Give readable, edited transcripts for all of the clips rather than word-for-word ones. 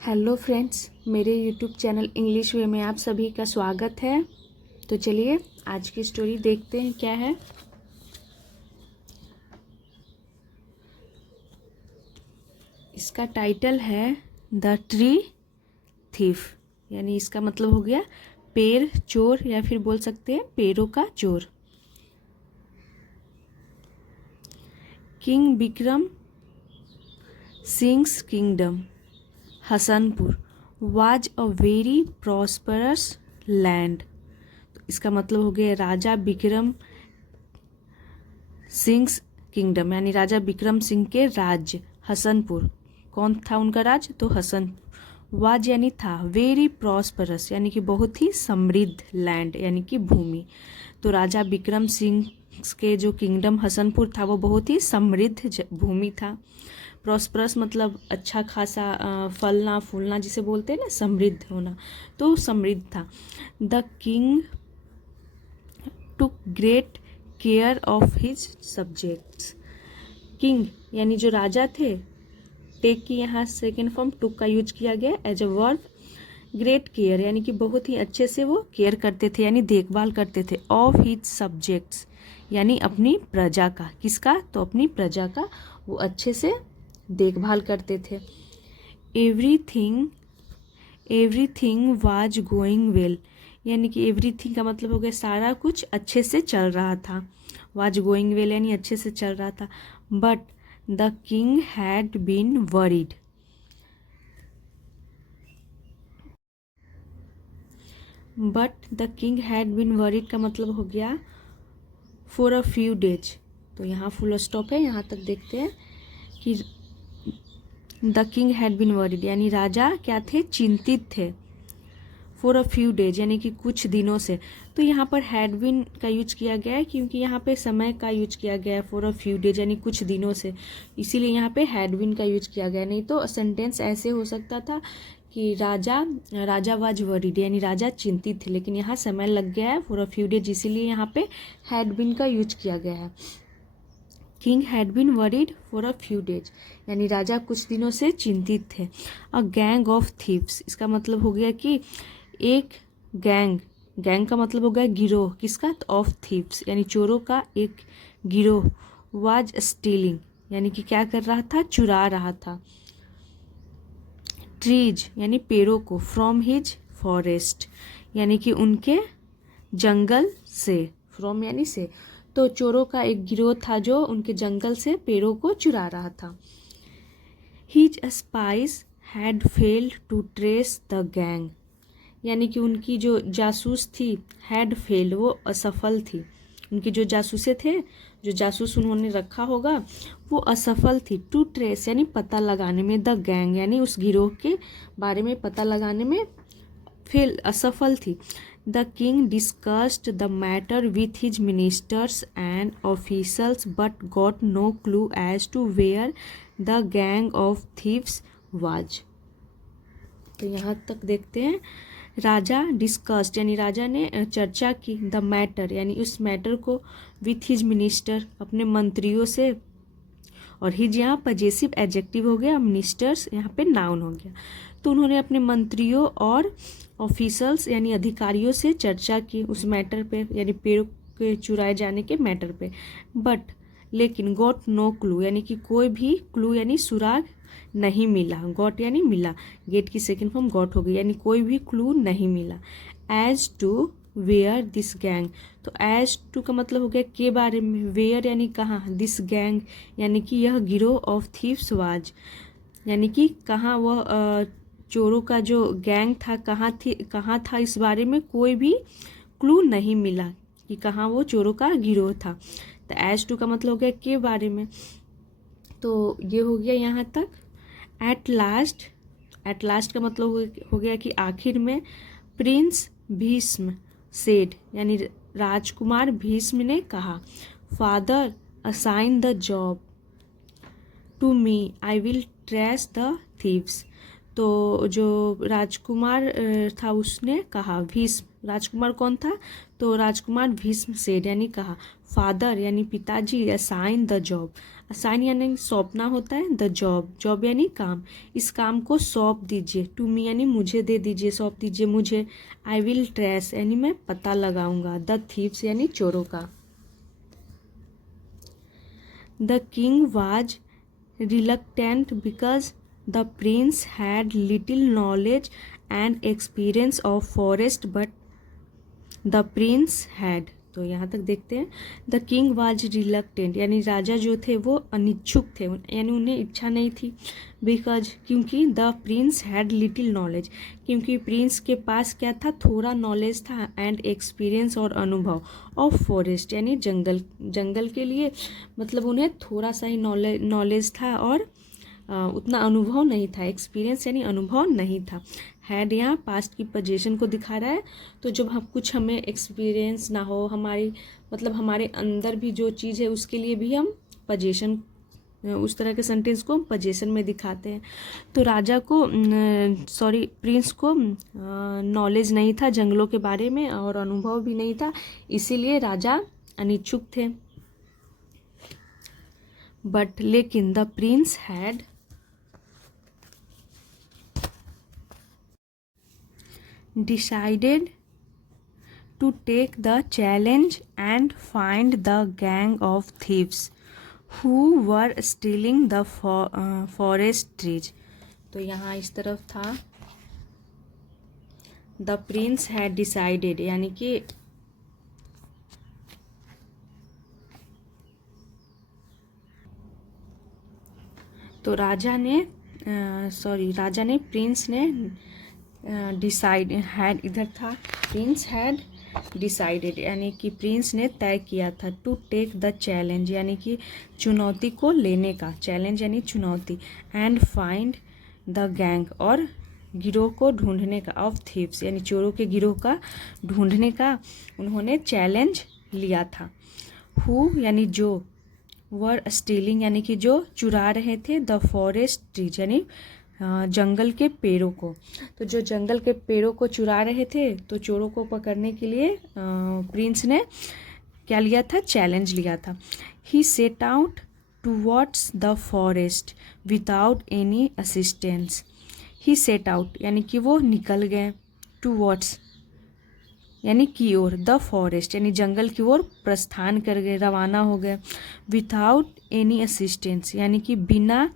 Hello friends, मेरे YouTube channel English वे में आप सभी का स्वागत है। तो चलिए आज की स्टोरी देखते हैं क्या है। इसका टाइटल है द ट्री थीफ, यानी इसका मतलब हो गया पेड़ चोर, या फिर बोल सकते हैं पेड़ों का चोर। King Vikram sings kingdom Hasanpur was a very prosperous land. इसका मतलब हो गया राजा विक्रम सिंह किंगडम, यानी राजा विक्रम सिंह के राज्य हसनपुर। कौन था उनका राज्य? तो हसनपुर। वाज यानी था, वेरी प्रॉस्परस यानी कि बहुत ही समृद्ध, लैंड यानी कि भूमि। तो राजा विक्रम सिंह के जो किंगडम हसनपुर था वो बहुत ही समृद्ध भूमि था। प्रॉस्परस मतलब अच्छा खासा फलना फूलना जिसे बोलते हैं ना, समृद्ध होना, तो समृद्ध था। The king took great care of his subjects. King यानी जो राजा थे, टेक की यहाँ सेकेंड फॉर्म टुक का यूज किया गया as a verb. Great care यानी कि बहुत ही अच्छे से वो केयर करते थे, यानी देखभाल करते थे। ऑफ हिज सब्जेक्ट्स यानी अपनी प्रजा का। किसका? तो अपनी प्रजा का वो अच्छे से देखभाल करते थे। Everything everything was going well, यानी कि एवरीथिंग का मतलब हो गया सारा कुछ अच्छे से चल रहा था। वाज गोइंग वेल यानी अच्छे से चल रहा था। But the king had been worried, but the king had been worried का मतलब हो गया फॉर अ फ्यू डेज। तो यहाँ फुल स्टॉप है, यहाँ तक देखते हैं कि the king had been worried यानी राजा क्या थे? चिंतित थे। फॉर अ फ्यू डेज यानी कि कुछ दिनों से। तो यहाँ पर हैड बीन का यूज किया गया है क्योंकि यहाँ पे समय का यूज किया गया है। फॉर अ फ्यू डेज यानी कुछ दिनों से, इसीलिए यहाँ पे हैड बीन का यूज किया गया। नहीं तो सेंटेंस ऐसे हो सकता था कि राजा वाज वरीड यानी राजा चिंतित थे, लेकिन यहाँ समय लग गया है फॉर अ फ्यू डेज, इसीलिए यहाँ पे हैड बीन का यूज किया गया है। King had been worried for a few days यानी राजा कुछ दिनों से चिंतित थे। अ गैंग ऑफ थीव्स, इसका मतलब हो गया कि एक गैंग, गैंग का मतलब हो गया गिरोह। किसका? तो ऑफ थीव्स यानी चोरों का एक गिरोह। वाज स्टीलिंग यानी कि क्या कर रहा था? चुरा रहा था। ट्रीज यानी पेड़ों को। फ्रॉम हिज फॉरेस्ट यानी कि उनके जंगल से। फ्रॉम यानी से। तो चोरों का एक गिरोह था जो उनके जंगल से पेड़ों को चुरा रहा था। His spies had failed to trace the gang यानी कि उनकी जो जासूस थी, हैड फेल्ड वो असफल थी। उनके जो जासूसे थे, जो जासूस उन्होंने रखा होगा, वो असफल थी। टू ट्रेस यानी पता लगाने में, द गैंग यानी उस गिरोह के बारे में पता लगाने में फेल, असफल थी। The king discussed the matter with his ministers and officials but got no clue as to where the gang of thieves was. तो यहाँ तक देखते हैं, राजा डिस्कस्ड यानी राजा ने चर्चा की, द मैटर यानी उस मैटर को, विथ हिज मिनिस्टर अपने मंत्रियों से, और हिज यहाँ पजेसिव एडजेक्टिव हो गया, मिनिस्टर्स यहाँ पे नाउन हो गया। तो उन्होंने अपने मंत्रियों और ऑफिसर्स यानी अधिकारियों से चर्चा की उस मैटर पे, यानी पेड़ के चुराए जाने के मैटर पे। बट लेकिन गॉट नो क्लू यानी कि कोई भी क्लू यानी सुराग नहीं मिला। गॉट यानी मिला, गेट की सेकेंड फॉर्म गॉट हो गई, यानी कोई भी क्लू नहीं मिला। As to where this gang, तो एज टू का मतलब हो गया के बारे में, वेयर यानी कहाँ, दिस गैंग यानी कि यह गिरोह ऑफ थीव्स वाज यानी कि कहाँ वह चोरों का जो गैंग था कहाँ था, इस बारे में कोई भी क्लू नहीं मिला कि कहाँ वो चोरों का गिरोह था। तो एज टू का मतलब हो गया के बारे में। तो ये हो गया यहाँ तक। एट लास्ट का मतलब हो गया कि आखिर में। प्रिंस भीष्म सेड यानी राजकुमार भीष्म ने कहा, father assign the job to me, I will trace the thieves. तो जो राजकुमार था उसने कहा, भीष्म राजकुमार कौन था? तो राजकुमार भीष्म सेड यानी कहा, फादर यानी पिताजी, असाइन द जॉब, असाइन यानी सौंपना होता है, द जॉब, जॉब यानी काम, इस काम को सौंप दीजिए, टू मी यानी मुझे दे दीजिए, सौंप दीजिए मुझे, आई विल ट्रेस यानी मैं पता लगाऊंगा, द थीव्स यानी चोरों का। The king was reluctant because the prince had little knowledge and experience of forest, but the prince had। तो यहाँ तक देखते हैं, द किंग वाज रिलक्टेंट यानी राजा जो थे वो अनिच्छुक थे, यानी उन्हें इच्छा नहीं थी, बिकॉज क्योंकि the Prince had little knowledge, क्योंकि प्रिंस के पास क्या था? थोड़ा नॉलेज था, एंड एक्सपीरियंस और अनुभव, ऑफ फॉरेस्ट यानी जंगल, जंगल के लिए मतलब उन्हें थोड़ा सा ही नॉलेज था और उतना अनुभव नहीं था, एक्सपीरियंस यानी अनुभव नहीं था। हैड यहाँ पास्ट की पोजीशन को दिखा रहा है, तो जब हम कुछ हमें एक्सपीरियंस ना हो, हमारी मतलब हमारे अंदर भी जो चीज़ है उसके लिए भी हम पोजीशन, उस तरह के सेंटेंस को हम पोजीशन में दिखाते हैं। तो राजा को प्रिंस को नॉलेज नहीं था जंगलों के बारे में और अनुभव भी नहीं था, इसीलिए राजा अनिच्छुक थे। बट लेकिन the Prince had decided to take the challenge and find the gang of thieves who were stealing the forest trees। तो यहाँ इस तरफ था, the prince had decided यानी कि तो राजा ने प्रिंस ने डिसाइड, हैड इधर था, प्रिंस हैड डिसाइडेड यानी कि प्रिंस ने तय किया था, टू टेक द चैलेंज यानी कि चुनौती को लेने का, चैलेंज यानी चुनौती, एंड फाइंड द गैंग और गिरोह को ढूंढने का, ऑफ थीव्स यानी चोरों के गिरोह का ढूंढने का उन्होंने चैलेंज लिया था। हु यानी जो, वर स्टीलिंग यानी कि जो चुरा रहे थे, द फॉरेस्ट ट्रीज यानी जंगल के पेड़ों को, तो जो जंगल के पेड़ों को चुरा रहे थे, तो चोरों को पकड़ने के लिए प्रिंस ने क्या लिया था? चैलेंज लिया था। He set out towards the forest without any assistance, he set out यानी कि वो निकल गए, टूवर्ड्स यानी की ओर, द फॉरेस्ट यानी जंगल की ओर प्रस्थान कर गए, रवाना हो गए, विदाउट एनी असिस्टेंस यानी कि बिना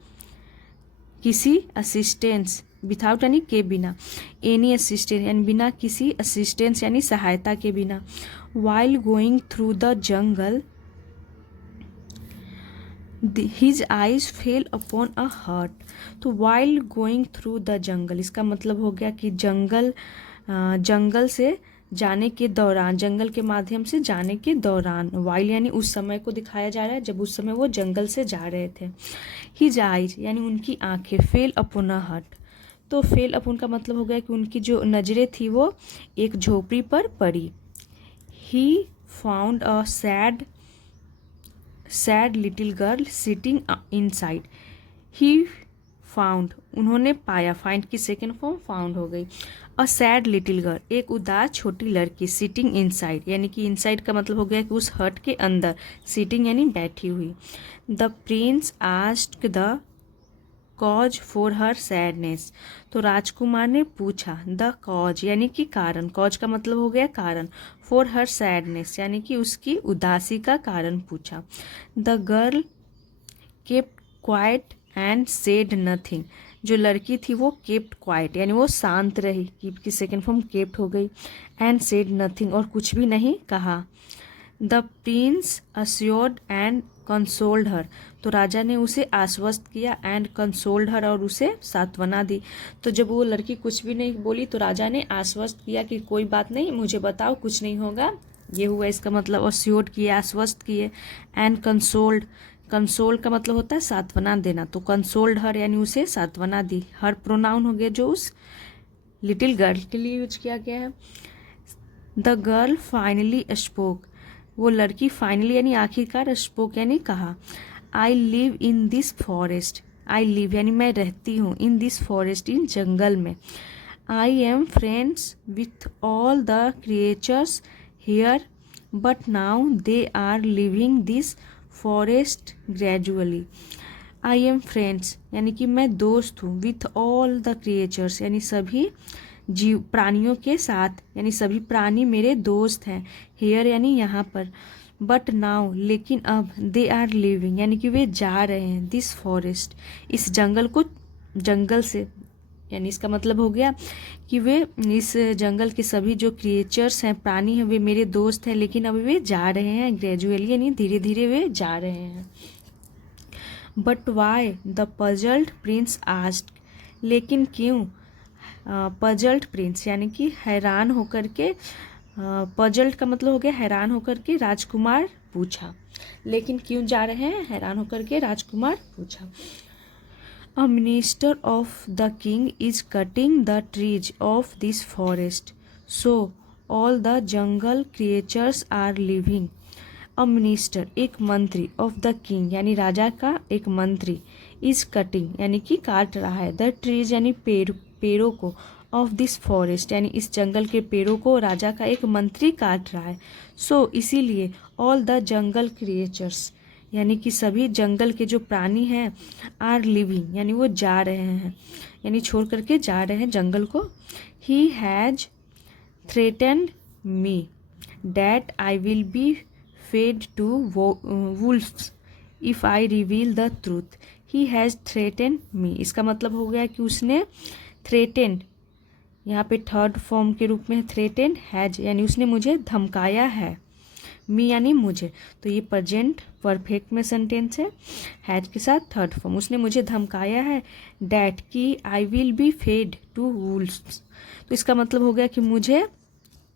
किसी असिस्टेंस, विदाउट यानी के बिना, एनी असिस्टेंस यानी बिना किसी असिस्टेंस यानी सहायता के बिना। While going through the jungle his eyes fell upon a hut. तो while going through the jungle इसका मतलब हो गया कि जंगल से जाने के दौरान, जंगल के माध्यम से जाने के दौरान, वाइल यानी उस समय को दिखाया जा रहा है जब उस समय वो जंगल से जा रहे थे। हिज आइज यानी उनकी आंखें, फेल अपॉन अ हट, तो फेल अपॉन का मतलब हो गया कि उनकी जो नज़रें थी वो एक झोपड़ी पर पड़ी। He found a sad little girl sitting inside, he found उन्होंने पाया, फाइंड की सेकेंड फॉर्म फाउंड हो गई, अ सैड लिटिल गर्ल एक उदास छोटी लड़की, सिटिंग इनसाइड यानी कि इनसाइड का मतलब हो गया कि उस हट के अंदर, सिटिंग यानी बैठी हुई। The Prince asked the cause for her sadness, तो राजकुमार ने पूछा, द कॉज यानी कि कारण, कॉज का मतलब हो गया कारण, फॉर हर सैडनेस यानी कि उसकी उदासी का कारण पूछा। The girl kept quiet and said nothing, जो लड़की थी वो केप्ट क्वाइट यानी वो शांत रही, कीप की सेकेंड फॉर्म केप्ट हो गई, एंड सेड नथिंग और कुछ भी नहीं कहा। The prince assured and consoled her, तो राजा ने उसे आश्वस्त किया, एंड कंसोल्ड हर और उसे सांत्वना दी। तो जब वो लड़की कुछ भी नहीं बोली तो राजा ने आश्वस्त किया कि कोई बात नहीं, मुझे बताओ, कुछ नहीं होगा, ये हुआ इसका मतलब, अस्योर्ड किए, आश्वस्त किए, एंड कंसोल्ड, कंसोल का मतलब होता है सांत्वना देना, तो कंसोल्ड हर यानी उसे सांत्वना दी। हर प्रोनाउन हो गया जो उस लिटिल गर्ल के लिए यूज किया गया है। द गर्ल फाइनली स्पोक, वो लड़की फाइनली यानी आखिरकार, स्पोक यानी कहा, I live in this forest, I live यानी मैं रहती हूँ, इन दिस फॉरेस्ट इन जंगल में, I am friends with all the creatures here but now they are living this forest gradually. I am friends यानी कि मैं दोस्त हूँ, विथ ऑल द क्रिएचर्स यानी सभी जीव प्राणियों के साथ, यानी सभी प्राणी मेरे दोस्त हैं। हेयर यानी यहाँ पर, बट नाउ लेकिन अब, दे आर लिविंग यानी कि वे जा रहे हैं, दिस फॉरेस्ट इस जंगल को, जंगल से, यानी इसका मतलब हो गया कि वे इस जंगल के सभी जो क्रिएचर्स हैं, प्राणी हैं, वे मेरे दोस्त हैं, लेकिन अब वे जा रहे हैं ग्रेजुअली यानी धीरे धीरे वे जा रहे हैं। But why the puzzled Prince asked, लेकिन क्यों, पजल्ड प्रिंस यानी कि हैरान होकर के, पजल्ड का मतलब हो गया हैरान होकर के, राजकुमार पूछा। लेकिन क्यों जा रहे हैं, हैरान होकर के राजकुमार पूछा। A minister of the king is cutting the trees of this forest, so all the jungle creatures are living. A minister एक मंत्री, of the king यानी राजा का एक मंत्री, is cutting यानी कि काट रहा है, the trees यानी पेड़ों को, of this forest यानी इस जंगल के पेड़ों को राजा का एक मंत्री काट रहा है। so इसीलिए all the jungle creatures यानी कि सभी जंगल के जो प्राणी हैं, आर लिविंग यानी वो जा रहे हैं, यानी छोड़ करके जा रहे हैं जंगल को। He has threatened me that I will be fed to wolfs if I reveal the truth. He has threatened me इसका मतलब हो गया कि उसने थ्रेटेंड, यहाँ पे थर्ड फॉर्म के रूप में थ्रेटेंड, हैज यानी उसने मुझे धमकाया है, मी यानी मुझे, तो ये प्रेजेंट परफेक्ट में सेंटेंस है, हैज के साथ थर्ड फॉर्म। उसने मुझे धमकाया है, डैट कि I will be fed to wolfs, तो इसका मतलब हो गया कि मुझे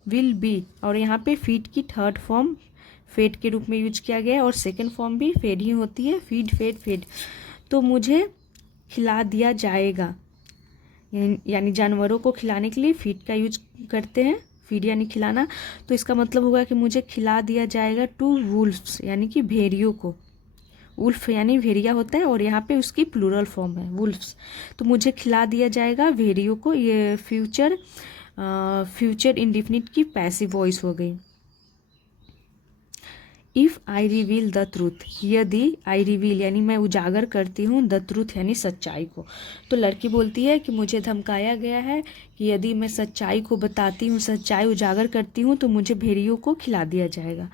विल बी, और यहाँ पे फीड की थर्ड फॉर्म फेड के रूप में यूज किया गया है, और सेकेंड फॉर्म भी फेड ही होती है, फीड फेड फेड, तो मुझे खिला दिया जाएगा, यानी जानवरों को खिलाने के लिए फीड का यूज करते हैं, फीड यानी खिलाना, तो इसका मतलब होगा कि मुझे खिला दिया जाएगा टू वुल्फ्स यानी कि भेड़ियों को, वुल्फ यानी भेड़िया होता है, और यहाँ पे उसकी प्लूरल फॉर्म है वुल्फ्स, तो मुझे खिला दिया जाएगा भेड़ियों को, ये फ्यूचर इंडिफिनिट की पैसिव वॉइस हो गई। If I reveal the truth, यदि आई रिवील यानी मैं उजागर करती हूँ, द ट्रूथ यानी सच्चाई को, तो लड़की बोलती है कि मुझे धमकाया गया है कि यदि मैं सच्चाई को बताती हूँ, सच्चाई उजागर करती हूँ, तो मुझे भेड़ियों को खिला दिया जाएगा।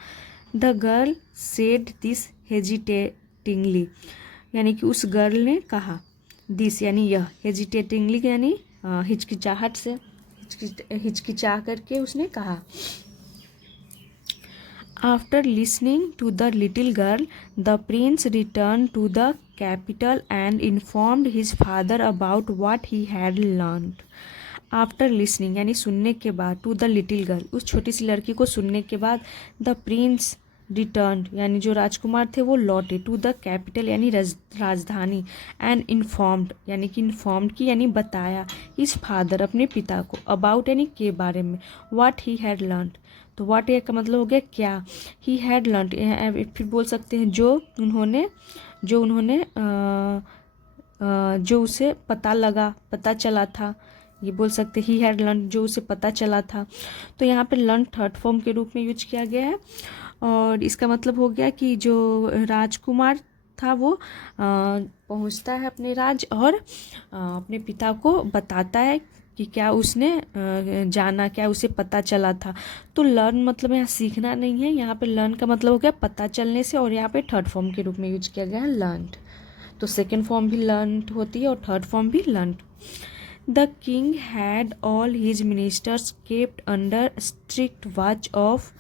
The girl said this hesitatingly यानी कि उस गर्ल ने कहा, दिस यानी यह, हेजिटेटिंगली यानी हिचकिचाहट से, हिचकिचा करके उसने कहा। After listening to the little girl, the prince returned to the capital and informed his father about what he had learned. After listening यानी सुनने के बाद, to the little girl उस छोटी सी लड़की को सुनने के बाद, the prince returned यानी जो राजकुमार थे वो लौटे, to the capital यानी राजधानी, and informed यानी कि informed की यानी बताया, his father अपने पिता को, about यानी के बारे में, what he had learned, तो वाट ये का मतलब हो गया क्या, ही हैड लर्न, फिर बोल सकते हैं जो उन्होंने जो उसे पता चला था, ये बोल सकते ही हैड लर्न जो उसे पता चला था, तो यहाँ पे लर्न थर्ड फॉर्म के रूप में यूज किया गया है, और इसका मतलब हो गया कि जो राजकुमार था वो पहुँचता है अपने राज्य और अपने पिता को बताता है कि क्या उसने जाना, क्या उसे पता चला था। तो लर्न मतलब यहाँ सीखना नहीं है, यहाँ पे लर्न का मतलब हो गया पता चलने से, और यहाँ पे थर्ड फॉर्म के रूप में यूज किया गया है लर्नड, तो सेकेंड फॉर्म भी लर्नड होती है और थर्ड फॉर्म भी learned. The king had all his ministers kept under strict watch of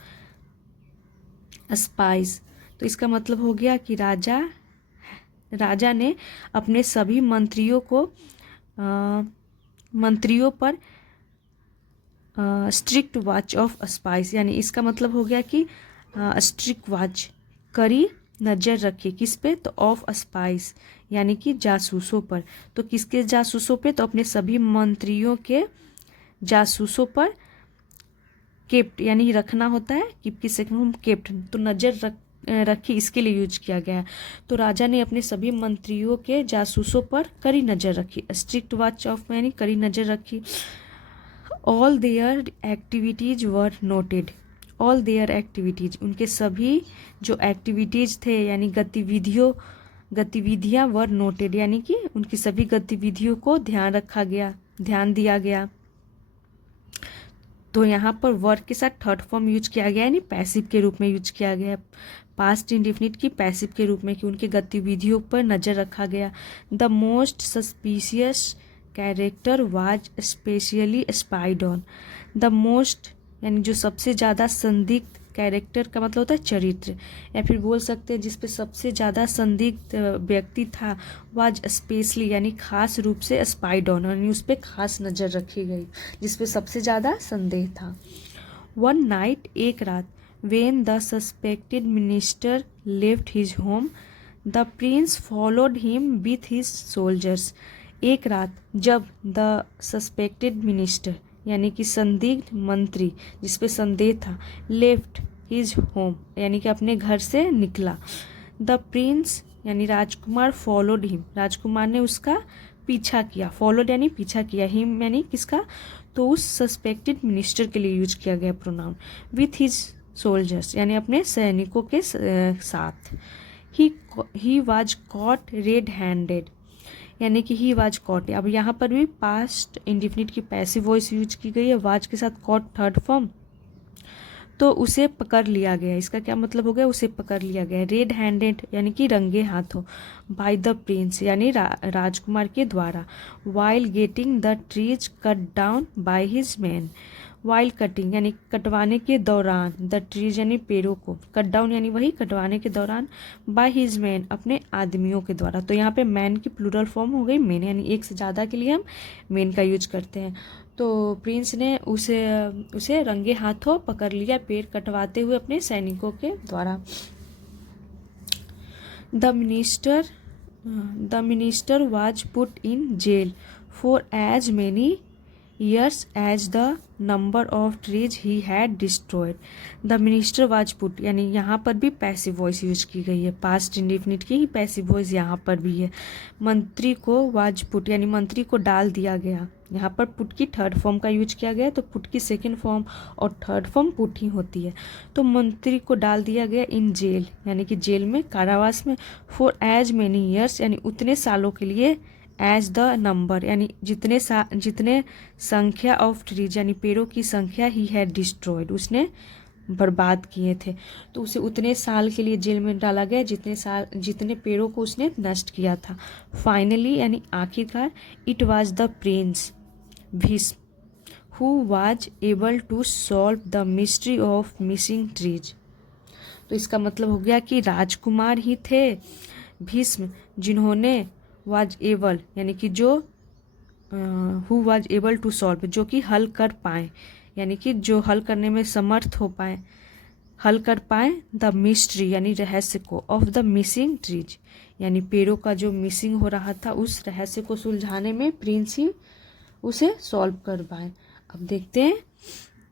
spice, तो इसका मतलब हो गया कि राजा ने अपने सभी मंत्रियों पर स्ट्रिक्ट वॉच ऑफ स्पाइस, यानी इसका मतलब हो गया कि स्ट्रिक्ट वॉच कड़ी नज़र रखी, किस पे, तो ऑफ स्पाइस यानी कि जासूसों पर, तो किसके जासूसों पे, तो अपने सभी मंत्रियों के जासूसों पर, केप्ट यानी रखना होता है, कि सेकंड केप्ट, तो नज़र रखी इसके लिए यूज किया गया है, तो राजा ने अपने सभी मंत्रियों के जासूसों पर कड़ी नज़र रखी, स्ट्रिक्ट वॉच ऑफ यानी कड़ी नज़र रखी, all there activities were noted. All there activities, उनके सभी जो एक्टिविटीज़ थे यानी गतिविधियाँ वर नोटेड, यानी कि उनकी सभी गतिविधियों को ध्यान दिया गया। तो यहाँ पर वर्क के साथ थर्ड फॉर्म यूज किया गया है, यानी पैसिव के रूप में यूज किया गया है। पास्ट इंडेफिनिट की पैसिव के रूप में कि उनकी गतिविधियों पर नज़र रखा गया। The most suspicious character was specially spied on. The most यानी जो सबसे ज़्यादा संदिग्ध, कैरेक्टर का मतलब होता है चरित्र, या फिर बोल सकते हैं जिस पे सबसे ज़्यादा संदिग्ध व्यक्ति था, वाज स्पेशली यानी खास रूप से स्पाइड ऑन, यानी उस पर खास नज़र रखी गई जिस पे सबसे ज़्यादा संदेह था। वन नाइट, एक रात, when the suspected minister left his home, the prince followed him with his soldiers. एक रात जब द सस्पेक्टेड मिनिस्टर यानी कि संदिग्ध मंत्री जिस पे संदेह था, लेफ्ट हिज होम यानी कि अपने घर से निकला, द प्रिंस यानी राजकुमार फॉलोड हिम, राजकुमार ने उसका पीछा किया। फॉलोड यानी पीछा किया, हिम यानी किसका, तो उस सस्पेक्टेड मिनिस्टर के लिए यूज किया गया प्रोनाउन। विथ हिज सोल्जर्स यानी अपने सैनिकों के साथ। He was cot red handed यानी कि ही वाज कॉट, अब यहाँ पर भी पास्ट इंडिफिनिट की पैसिव वॉइस यूज की गई है, वाज के साथ कॉट थर्ड फॉर्म, तो उसे पकड़ लिया गया। इसका क्या मतलब हो गया, उसे पकड़ लिया गया। रेड हैंडेड यानी कि रंगे हाथों, बाय द प्रिंस यानी राजकुमार के द्वारा, while getting the trees cut down by his man, while cutting यानी कटवाने के दौरान, द ट्रीज यानी पेड़ों को, कट डाउन यानी वही कटवाने के दौरान, बाय हिज मैन अपने आदमियों के द्वारा। तो यहाँ पे मैन की प्लूरल फॉर्म हो गई मैन, यानी एक से ज़्यादा के लिए हम मैन का यूज करते हैं। तो प्रिंस ने उसे रंगे हाथों पकड़ लिया पेड़ कटवाते हुए अपने सैनिकों के द्वारा। The minister was put in jail for as many years as the number of trees he had destroyed. The minister was put यानी यहाँ पर भी पैसिव वॉइस यूज की गई है, पास्ट इंडेफिनिट की ही पैसिव वॉइस यहाँ पर भी है। मंत्री को was put यानी मंत्री को डाल दिया गया, यहाँ पर पुट की थर्ड फॉर्म का यूज किया गया, तो पुट की सेकेंड फॉर्म और थर्ड फॉर्म पुट ही होती है। तो मंत्री को डाल दिया गया इन जेल यानी कि जेल में, कारावास में, फॉर एज मेनी ईयर्स यानी उतने सालों के लिए, एज द नंबर यानी जितने संख्या ऑफ ट्रीज यानी पेड़ों की संख्या ही है डिस्ट्रॉयड उसने बर्बाद किए थे, तो उसे उतने साल के लिए जेल में डाला गया जितने पेड़ों को उसने नष्ट किया था। फाइनली यानी आखिरकार, it was the prince Bhishma who was able to solve the mystery of missing trees. तो इसका मतलब हो गया कि राजकुमार ही थे भीष्म जिन्होंने वाज एबल यानी कि जो who was able to solve जो कि हल कर पाए, यानी कि जो हल करने में समर्थ हो पाए, हल कर पाए, द मिस्ट्री यानी रहस्य को, ऑफ द मिसिंग ट्रीज यानी पेड़ों का जो मिसिंग हो रहा था उस रहस्य को सुलझाने में प्रिंस ही उसे सॉल्व कर पाए। अब देखते हैं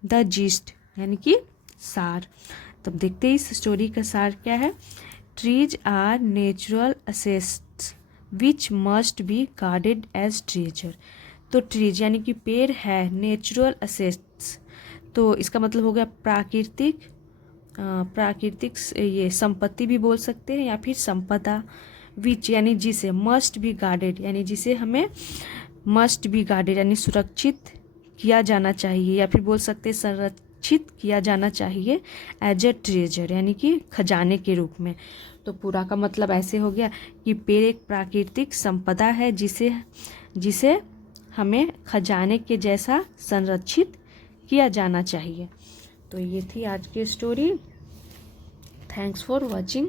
द जिस्ट यानी कि सार। तब देखते हैं इस स्टोरी का सार क्या है। Trees are natural assets which must be guarded as treasure. तो ट्रीज यानी कि पेड़ है नेचुरल असेट्स, तो इसका मतलब हो गया प्राकृतिक ये संपत्ति भी बोल सकते हैं या फिर संपदा। विच यानी जिसे, मस्ट बी गार्डेड यानी जिसे हमें मस्ट बी गार्डेड यानी सुरक्षित किया जाना चाहिए या फिर बोल सकते हैं संरक्षित किया जाना चाहिए एज ए ट्रेजर यानी कि खजाने के रूप में। तो पूरा का मतलब ऐसे हो गया कि पेड़ एक प्राकृतिक संपदा है जिसे हमें खजाने के जैसा संरक्षित किया जाना चाहिए। तो ये थी आज की स्टोरी। Thanks for watching.